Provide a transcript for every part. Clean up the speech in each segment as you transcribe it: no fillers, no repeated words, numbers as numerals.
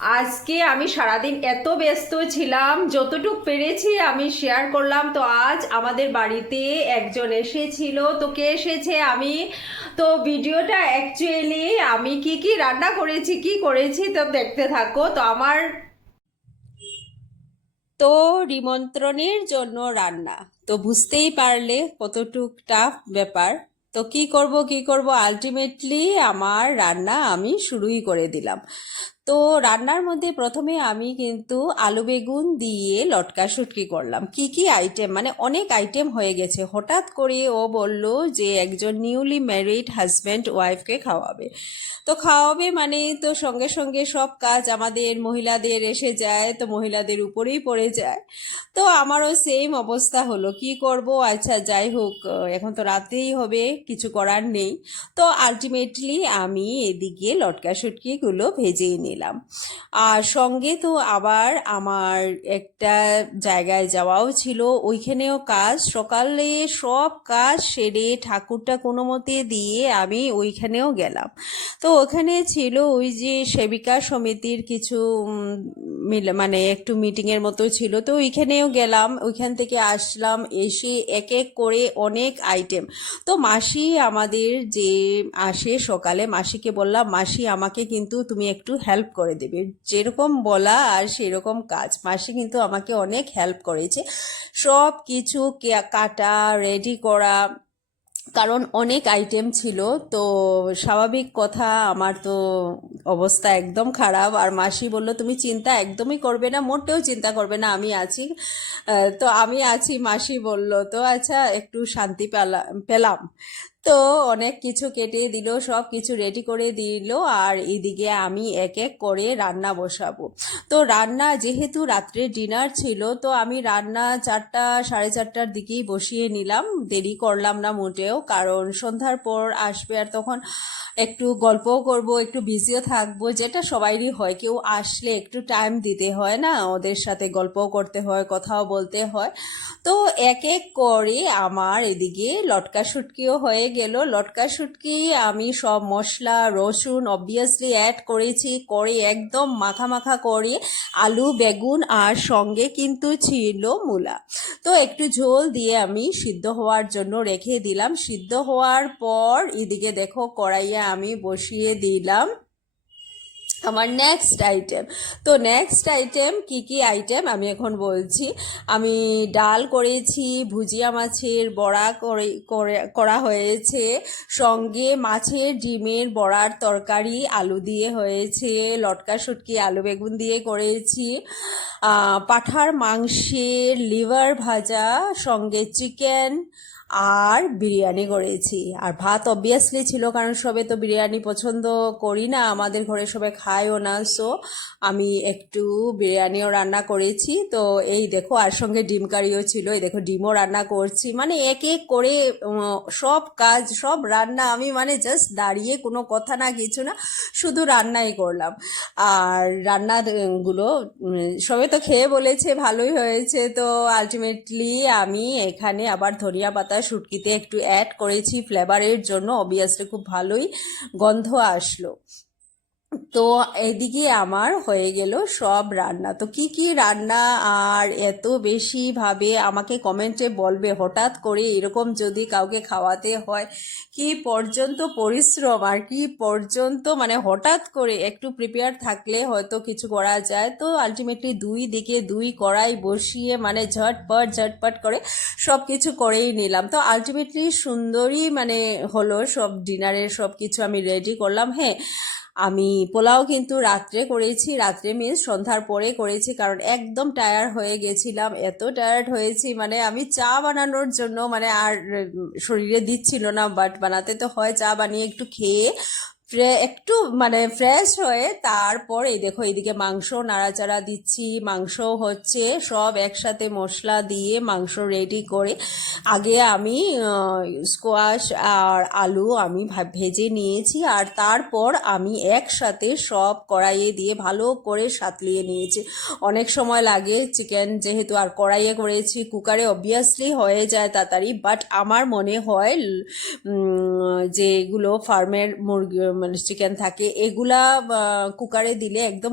আজকে আমি সারাদিন এত ব্যস্ত ছিলাম, যতটুক পেরেছি আমি শেয়ার করলাম। তো আজ আমাদের বাড়িতে একজন এসেছিল। তো কে এসেছে আমি তো ভিডিওটা অ্যাকচুয়ালি আমি কি কি রান্না করেছি কি করেছি তো দেখতে থাকো। তো আমার তো নিমন্ত্রণের জন্য রান্না, তো বুঝতেই পারলে কতটুক টাফ ব্যাপার। তো কি করব আলটিমেটলি আমার রান্না আমি শুরুই করে দিলাম। তো রান্নার মধ্যে প্রথমে আমি কিন্তু আলু বেগুন দিয়ে লটকা শুটকি করলাম। কি কি আইটেম, মানে অনেক আইটেম হয়ে গেছে। হঠাৎ করে ও বলল যে একজন নিউলি ম্যারিড হাজব্যান্ড ওয়াইফকে খাওয়াবে। তো খাওয়াবে মানে তো সঙ্গে সঙ্গে সব কাজ আমাদের মহিলাদের এসে যায়, তো মহিলাদের উপরেই পড়ে যায়। তো আমারও সেম অবস্থা হলো, কি করব, আচ্ছা যাই হোক, এখন তো রাতেই হবে, কিছু করার নেই। তো আলটিমেটলি আমি এদিকে লটকা শুটকিগুলো ভেজেই নিলাম। আর সঙ্গে তো আবার আমার একটা জায়গায় যাওয়াও ছিল, ওইখানেও কাজ। সকালে সব কাজ সেরে ঠাকুরটা কোনো মতে দিয়ে আমি ওইখানেও গেলাম। তো ওখানে ছিল ওই যে সেবিকা সমিতির কিছু মানে একটু মিটিংয়ের মতো ছিল, তো ওইখানেও গেলাম। ওইখান থেকে আসলাম, এসে এক এক করে অনেক আইটেম। তো মাসি আমাদের যে আসে সকালে, মাসিকে বললাম মাসি আমাকে কিন্তু তুমি একটু হেল্প করে দেবে। যেরকম বলা আর সেরকম কাজ, মাসি কিন্তু আমাকে অনেক হেল্প করেছে। সব কিছু কাটা, রেডি করা, কারণ অনেক আইটেম ছিল। তো স্বাভাবিক কথা, আমার তো অবস্থা একদম খারাপ। আর মাসি বলল তুমি চিন্তা একদমই করবে না, মোটেও চিন্তা করবে না, আমি আছি। তো আমি আছি, মাসি বলল। তো আচ্ছা, একটু শান্তি পেলাম। তো অনেক কিছু কেটে দিল, সব কিছু রেডি করে দিল। আর এদিকে আমি এক এক করে রান্না বসাবো। তো রান্না যেহেতু রাত্রে ডিনার ছিল, তো আমি রান্না 4টা সাড়ে 4টার দিকেই বসিয়ে নিলাম। দেরি করলাম না মোটেও, কারণ সন্ধ্যার পর আসবে আর তখন একটু গল্পও করব, একটু বিজিও থাকবো, যেটা সবাইরই হয়। কেউ আসলে একটু টাইম দিতে হয় না, ওদের সাথে গল্পও করতে হয়, কথাও বলতে হয়। তো এক এক করে আমার এদিকে লটকা শুটকিও হয়ে গেল। লটকা শুটকি আমি সব মশলা রসুন অবভিয়াসলি অ্যাড করেছি, করে একদম মাখা মাখা করে আলু বেগুন আর সঙ্গে কিন্তু ছিল মূলা। তো একটু ঝোল দিয়ে আমি সিদ্ধ হওয়ার জন্য রেখে দিলাম। সিদ্ধ হওয়ার পর এদিকে দেখো কড়াইয়ে আমি বসিয়ে দিলাম আমার নেক্সট আইটেম। তো নেক্সট আইটেম কি কি আইটেম আমি এখন বলছি। আমি ডাল করেছি, ভুজিয়া মাছের বড়া করা হয়েছে, সঙ্গে মাছের ডিমের বড়ার তরকারি আলু দিয়ে হয়েছে, লটকা শুটকি আলু বেগুন দিয়ে করেছি, পাঁঠার মাংসের লিভার ভাজা, সঙ্গে চিকেন আর বিরিয়ানি করেছি। আর ভাত অবভিয়াসলি ছিল, কারণ সবে তো বিরিয়ানি পছন্দ করি না, আমাদের ঘরে সবাই খায়ও না। সো আমি একটু বিরিয়ানিও রান্না করেছি। তো এই দেখো, আর সঙ্গে ডিম কারিও ছিল, এই দেখো ডিমও রান্না করছি। মানে এক এক করে সব কাজ সব রান্না আমি মানে জাস্ট দাঁড়িয়ে কোনো কথা না কিছু না, শুধু রান্নাই করলাম। আর রান্নার গুলো সবে তো খেয়ে বলেছে ভালোই হয়েছে। তো আলটিমেটলি আমি এখানে আবার ধনিয়া পাতা শুটকিতে একটু অ্যাড করেছি ফ্লেভারের জন্য, অবভিয়াসলি খুব ভালোই গন্ধ আসলো। তো এদিকে আমার হয়ে গেল সব রান্না। তো কি কি রান্না আর এত বেশি ভাবে আমাকে কমেন্টে বলবে। হঠাৎ করে এরকম যদি কাউকে খাওয়াতে হয়, কি পর্যন্ত পরিশ্রম আর কি পর্যন্ত, মানে হঠাৎ করে একটু প্রিপেয়ার থাকলে হয়তো কিছু করা যায়। তো আলটিমেটলি দুই দিকে দুই কড়াই বসিয়ে মানে ঝটপট ঝটপট করে সব কিছু করেই নিলাম। তো আলটিমেটলি সুন্দরই মানে হলো, সব ডিনারের সব কিছু আমি রেডি করলাম। হ্যাঁ, আমি পোলাও কিন্তু রাত্রে করেছি, রাত্রে মিন্স সন্ধ্যার পরে করেছি, কারণ একদম টায়ার্ড হয়ে গেছিলাম। এত টায়ার্ড হয়েছি মানে আমি চা বানানোর জন্য মানে আর শরীরে দিচ্ছিল না, বাট বানাতে তো হয়। চা বানিয়ে একটু খেয়ে একটু মানে ফ্রেশ হয়ে তারপর এই দেখো এইদিকে মাংস নাড়াচাড়া দিচ্ছি, মাংস হচ্ছে, সব একসাথে মশলা দিয়ে মাংস রেডি করে আগে আমি স্কোয়াশ আর আলু আমি ভেজে নিয়েছি, আর তারপর আমি একসাথে সব কড়াইয়ে দিয়ে ভালো করে সাতলিয়ে নিয়েছি। অনেক সময় লাগে চিকেন যেহেতু, আর কড়াইয়ে করেছি, কুকারে অবভিয়াসলি হয়ে যায় তাড়াতাড়ি, বাট আমার মনে হয় যেগুলো ফার্মের মুরগি চিকেন থাকে, এগুলা কুকারে দিলে একদম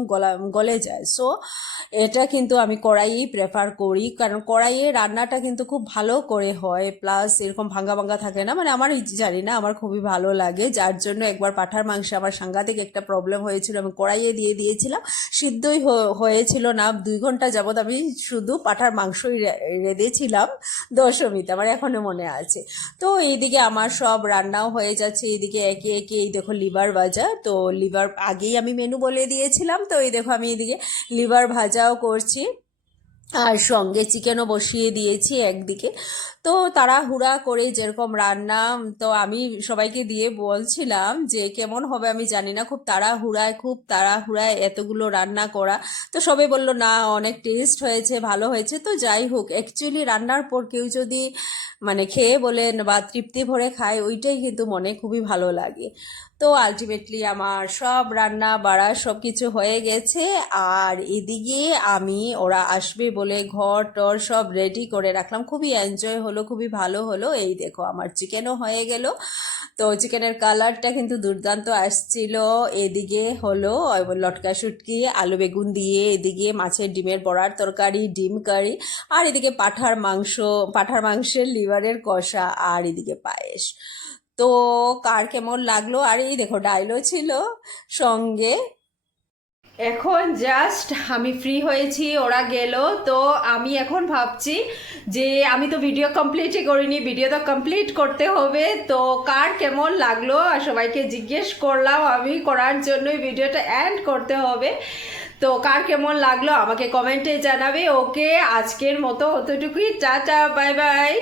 গলে যায়। সো এটা কিন্তু আমি কড়াইয়েই প্রেফার করি, কারণ কড়াইয়ে রান্নাটা কিন্তু খুব ভালো করে হয়, প্লাস এরকম ভাঙ্গা ভাঙ্গা থাকে না। মানে আমার জানি না, আমার খুবই ভালো লাগে, যার জন্য একবার পাঁঠার মাংসে আমার সাংঘাতিক একটা প্রবলেম হয়েছিল। আমি কড়াইয়ে দিয়ে দিয়েছিলাম, সিদ্ধই হয়েছিল না। 2 ঘন্টা যাবত আমি শুধু পাঁঠার মাংসই রেঁধেছিলাম দশমীতে, আমার এখনো মনে আছে। তো এইদিকে আমার সব রান্নাও হয়ে যাচ্ছে, এইদিকে একে একে এই দেখো লিভার ভাজা। তো লিভার আগেই আমি মেনু বলে দিয়েছিলাম, তো এই দেখো আমি এইদিকে লিভার ভাজাও করছি, আর সঙ্গে চিকেনও বসিয়ে দিয়েছি একদিকে। তো তাড়াহুড়া করে যেরকম রান্না, তো আমি সবাইকে দিয়ে বলছিলাম যে কেমন হবে আমি জানি না, খুব তাড়াহুড়ায় এতগুলো রান্না করা। তো সবাই বলল না অনেক টেস্ট হয়েছে, ভালো হয়েছে। তো যাই হোক, অ্যাকচুয়ালি রান্নার পর কেউ যদি মানে খেয়ে বলেন বা তৃপ্তি ভরে খায়, ওইটাই কিন্তু মনে খুবই ভালো লাগে। তো আলটিমেটলি আমার সব রান্না বাড়া সব কিছু হয়ে গেছে। আর এদিকে আমি ওরা আসবে বলে ঘর টর সব রেডি করে রাখলাম, খুবই এনজয় হলো, খুবই ভালো হলো। এই দেখো আমার চিকেনও হয়ে গেল। তো চিকেনের কালারটা কিন্তু দুর্দান্ত আসছিল। এদিকে হলো লটকা শুটকি আলু বেগুন দিয়ে, এদিকে মাছের ডিমের বড়ার তরকারি, ডিম কারি, আর এদিকে পাঁঠার মাংসের লিভারের কষা, আর এদিকে পায়েস। তো কার কেমন লাগলো? আর এই দেখো ডাইলও ছিল সঙ্গে। এখন জাস্ট আমি ফ্রি হয়েছি, ওরা গেল। তো আমি এখন ভাবছি যে আমি তো ভিডিও কমপ্লিটই করিনি, ভিডিও তো কমপ্লিট করতে হবে। তো কার কেমন লাগলো আর সবাইকে জিজ্ঞেস করলাম, আমি করার জন্যই ভিডিওটা এন্ড করতে হবে। তো কার কেমন লাগলো আমাকে কমেন্টে জানাবে। ওকে, আজকের মতো অতটুকুই, টাটা, বাই বাই।